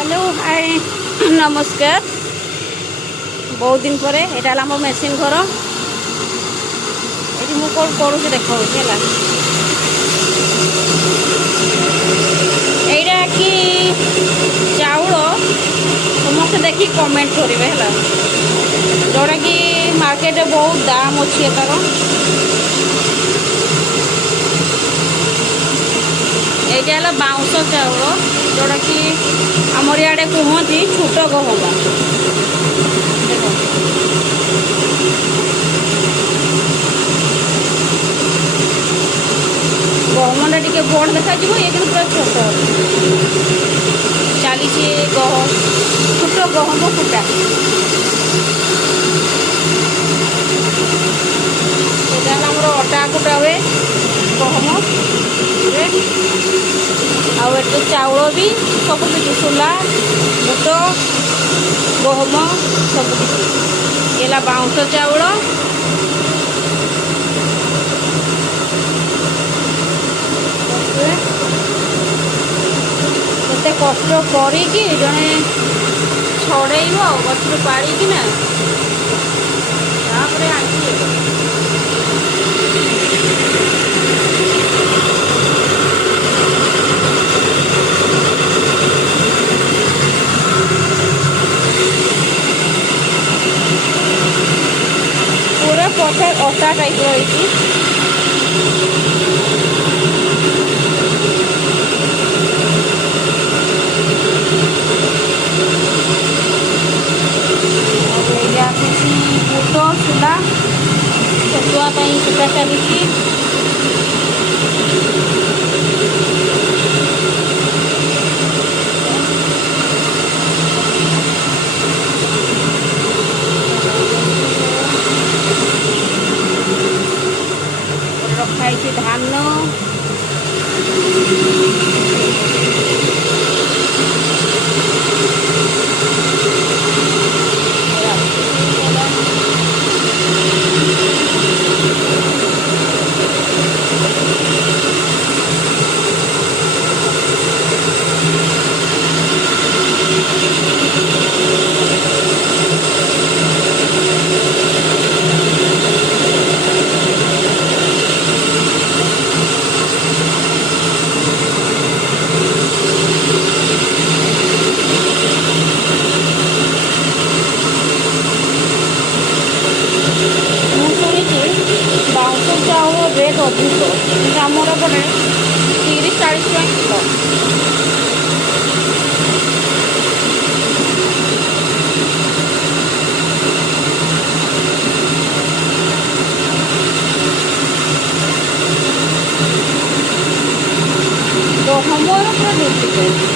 Hello hi नमस्कार। बहुत दिन पर यहाँ आम मेसीन घर ये मुझे कौन करुँच देखा यहाँ कि चाउल समस्त देखी कमेंट करेंगे है जोटा कि मार्केट बहुत दाम अच्छी तार ये बाउंस चाउल जोटा कि आमर इे कहती छोट गहम गहमटा टी बड़ देखा ये कि पूरा छोट 40 छोट गहम कुटा आमर अटा कुटा हुए गहम आउ चाउल भी सब किसी सोला बुट गहम सब किसी ये बाउंस चाउल केते कष्ट करी जड़े छड़ेब गचर पाड़िकिना पूरा परफेक्ट अटा टाइप रही बुट सोला छतुआई कुटा चली रखाई धान रेट अधिक आमर पटे 30-40 टका किलो गहमर पूरा डुप्लिकेट